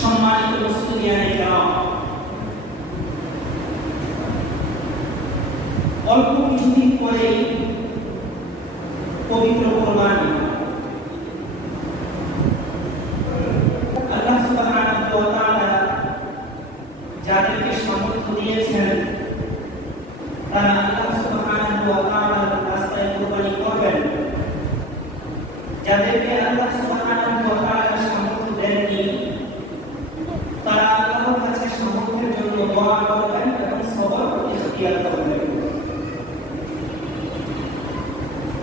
সম্মানিত মুসলিয়ানে কেরাম, অল্প কিছুদিন পরেই পবিত্র কোরবানি। আল্লাহ সুবহানাহু ওয়া তাআলা যাদেরকে সামর্থ্য দিয়েছেন তারা আল্লাহ সুবহানাহু ওয়া তাআলার রাস্তায় কোরবানি করবেন। যাদেরকে আল্লাহ সুবহানাহু ওয়া তাআলা সামর্থ্য দেননি তারা আল্লাহর কাছে সামর্থ্যের জন্য দোয়া করবেন এবং সবর ইখতিয়ার করবেন।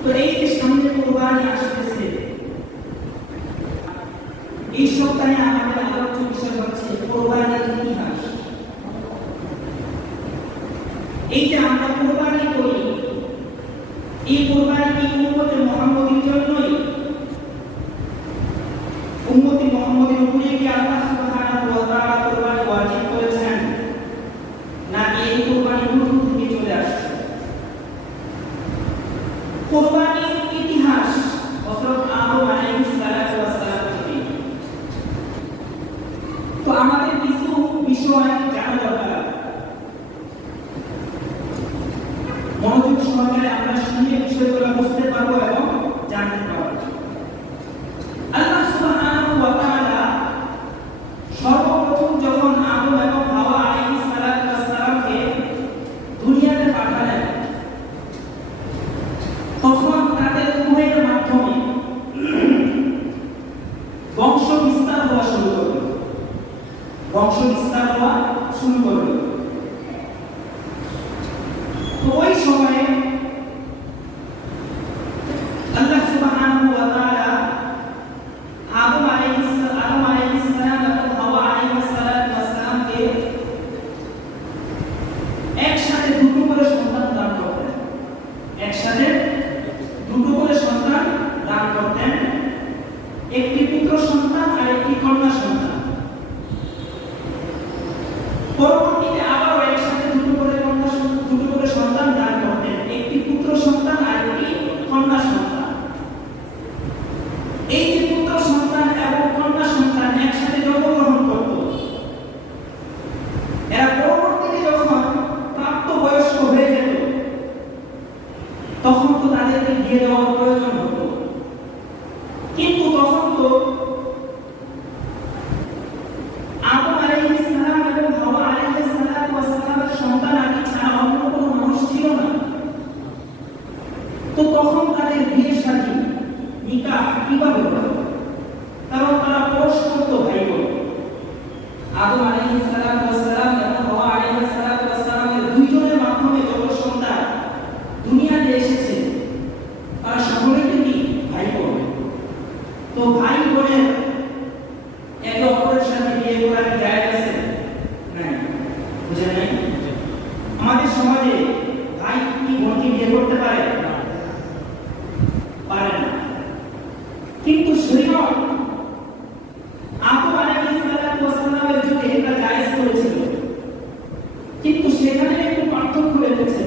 তো এই যে সামনে কোরবানি আসতেছে, এই সপ্তাহে আমাদের আলোচ্য বিষয় হচ্ছে কোরবানির ইতিহাস। এই যে আমরা কোরবানি করি, এই কোরবানি কি উম্মতে মুহাম্মদীর জন্যই? উম্মতে মুহাম্মদের উপরে কি আল্লাহ সুবহানাহু ওয়া তাআলা কোরবানি ওয়াজিব করেছেন, নাকি এই কোরবানি পূর্ব থেকে চলে আসছে? কোরবানির ইতিহাস হযরত আদম আলাইহিস সালাতু ওয়াস সালাম থেকে। তো আমাদের কিছু বিষয় জানা দরকার। মনোযোগ সহকারে আমরা শুনে বিষয়গুলো বুঝতে পারবো এবং জানতে পারবো। আল্লাহ সুবহানাহু ওয়া তাআলা সর্বপ্রথম যখন আদম এবং হাওয়া আলাইহিস সালাতু ওয়াস সালামকে দুনিয়াতে পাঠালেন, তখন তাদের উভয়ের মাধ্যমে বংশ বিস্তার হওয়া শুরু করলো। তো ওই সময়ে আল্লাহ সুবহানাহু ওয়া তাআলা আদম আলাইহিস সালাম এবং হাওয়া আলাইহিস সালামকে একসাথে দুটো করে সন্তান দান করতেন। একটি পুত্র সন্তান আর একটি কন্যা সন্তান। পরবর্তীতে আবারও একসাথে দুটো করে সন্তান দান করতেন, একটি পুত্র সন্তান আর একটি কন্যা সন্তান। এই যে পুত্র সন্তান এবং কন্যা সন্তান একসাথে জন্মগ্রহণ করত, এরা পরবর্তীতে যখন প্রাপ্তবয়স্ক হয়ে যেত তখন তো তাদেরকে বিয়ে দেওয়ার প্রয়োজন হতো। কিন্তু তখন তো আদম আলাইহিস সালাম এবং হাওয়া আলাইহিস সালামের সন্তান আদি ছাড়া অন্য কোনো মানুষ ছিল না। তো তখন তাদের বিয়ে শাদী নিকাহ কিভাবে হলো? কারণ তারা পরস্পর তো ভাই বোন। আদম আলাইহিস সালাম এবং হাওয়া আলাইহিস সালামের দুইজনের মাধ্যমে যত সন্তান দুনিয়াতে এসেছে তারা সকলেই কি ভাই বোন। তো ভাই বোনের একে অপরের সাথে বিয়ে করার জায়েজ আছে? নাই, বুঝেন নাই? আমাদের সমাজে ভাই কি বোনকে বিয়ে করতে পারে? পারে না। কিন্তু শরীয়ত আদম আলাইহিস সালামের যুগে এটা জায়েজ করেছিল, কিন্তু সেখানে একটু পার্থক্য রয়েছে।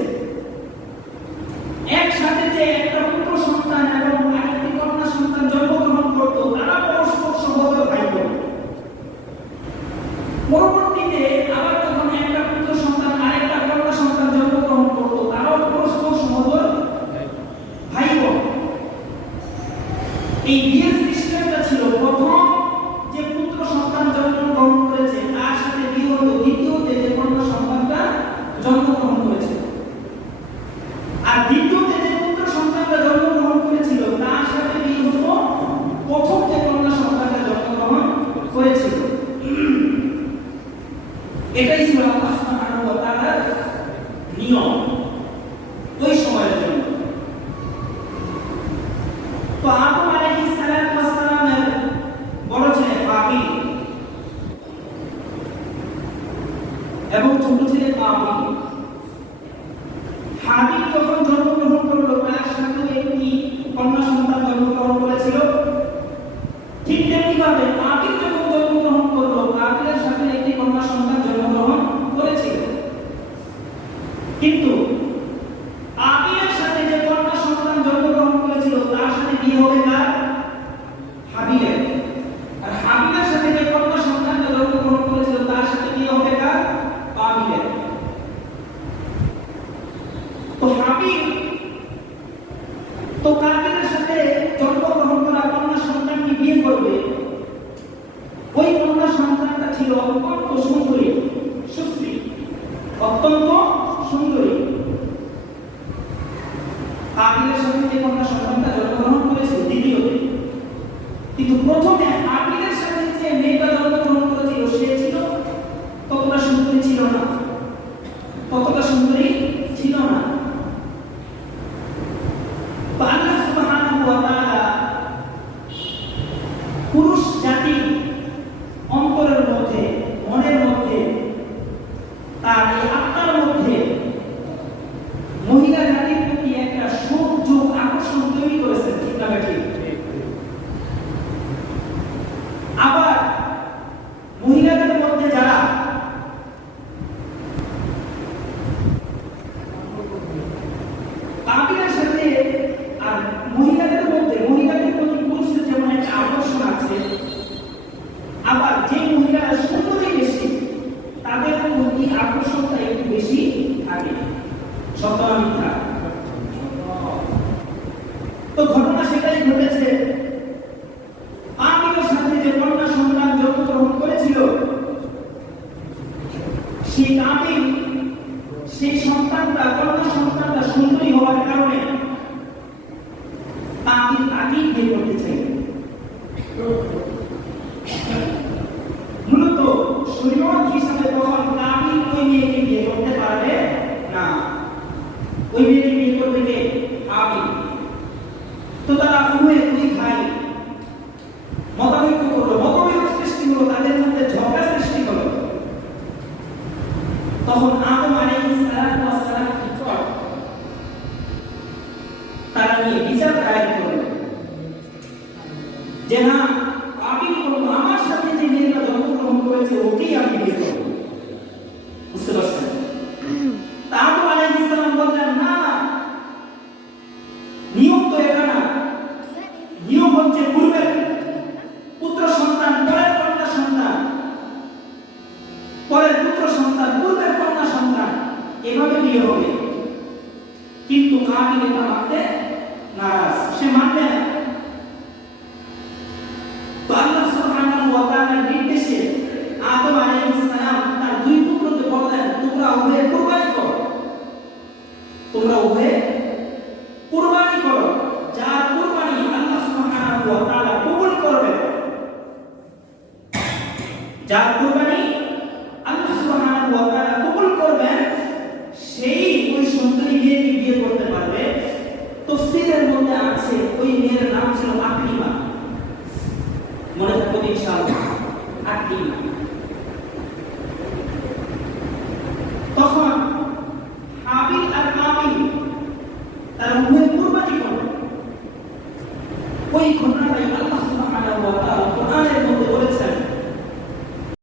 একসাথে যে একটা পুত্র সন্তান এবং আরেকটি কন্যা সন্তান জন্মগ্রহণ করত তারা পরস্পর সহোদর ভাই বোন। পরবর্তীতে আবার যখন একটা পুত্র সন্তান আরেকটা কন্যা সন্তান জন্মগ্রহণ করত তারাও পরস্পর সহোদর ভাই বোন। এই বিয়ের সিস্টেমটা ছিল, প্রথম যে পুত্র সন্তান জন্মগ্রহণ করেছে তার সাথে বিয়ে হতো দ্বিতীয়তে যে কন্যা সন্তানটা জন্মগ্রহণ করেছে, আর দ্বিতীয়তে যে পুত্র সন্তানটা জন্মগ্রহণ করেছিল তার সাথে বিয়ে হতো প্রথম যে কন্যা সন্তানটা জন্মগ্রহণ করেছিল। এটাই ছিল আল্লাহ সুবহানাহু ওয়া তাআলার নিয়ম ওই সময়ের জন্য। তো আদম আলাইহিস সালামের বড় ছেলে হাবিল এবং ছোট ছেলে কাবিল। হাবিল যখন জন্মগ্রহণ করলো তার সাথে একটি কন্যা সন্তান জন্মগ্রহণ করেছিল, ঠিক তেমনি ভাবে কাবিল যখন জন্মগ্রহণ করলো কাবিলের সাথে একটি কন্যা সন্তান জন্মগ্রহণ করেছিল। কিন্তু কাবিলের সাথে যে কন্যা সন্তান জন্মগ্রহণ করেছিল তার সাথে বিয়ে হবে কার? হাবিলের। আর হাবিলের সাথে যে কন্যা সন্তান জন্মগ্রহণ আবার যে মহিলারা সুন্দরী বেশি তাদের প্রতি আকর্ষণটা একটু বেশি থাকে। সত্য না মিথ্যা? তো ঘটনা সেটাই ঘটেছে। কাবিলের সাথে যে কন্যা সন্তান জন্মগ্রহণ করেছিল, সেই কাবিল সেই সন্তানটা কন্যা সন্তানটা সুন্দরী হওয়ার কারণে কাবিল তাকেই বিয়ে করতে চাই। মূলত শরীয়ত হিসাবে তখন কাবিল ওই মেয়েকে বিয়ে করতে পারবে না, ওই মেয়েকে বিয়ে করবে কে? কাবিল। তো তারা উভয়ে দুই ভাই মতানৈক্য করলো, মতবিরোধ সৃষ্টি হলো, তাদের মধ্যে ঝগড়া সৃষ্টি হলো। তখন আদম আলাইহিস সালাম কি করে? তারা নিয়ে বিচার দায়ের করলো যে না, কাবিল বলল আমার সাথে যে মেয়েটা জন্মগ্রহণ করেছে ওকেই আমি বিয়ে করব। বুঝতে পারছেন? আদম আলাইহিস সালাম বললেন না, নিয়ম তো এটা না। নিয়ম হচ্ছে পূর্বের পুত্র সন্তান পরের কন্যা সন্তান, পরের পুত্র সন্তান পূর্বের কন্যা সন্তান, এভাবে বিয়ে হবে। কিন্তু কাবিল এটা মানতে নারাজ, সে মানবে না। তো আল্লাহ সুবহানাহু ওয়া তাআলার নির্দেশে আদম আলাইহিস সালাম তার দুই পুত্রকে বললেন, তোমরা উভয়ে কুরবানি করো, তোমরা উভয়ে কুরবানি করো। যার কুরবানি আল্লাহ সুবহানাহু ওয়া তাআলা কবুল করবেন, যার কুরবানি আল্লাহ সুবহানাহু ওয়া তাআলা কবুল করবেন, সেই ওই সুন্দরী মেয়েকে বিয়ে করতে পারবে। তাফসীরের মধ্যে আছে ওই মেয়ের নাম ছিল আকলিমা। মনে থাকবে ইনশাআল্লাহ, আকলিমা। তখন হাবিল আর কাবিল তারা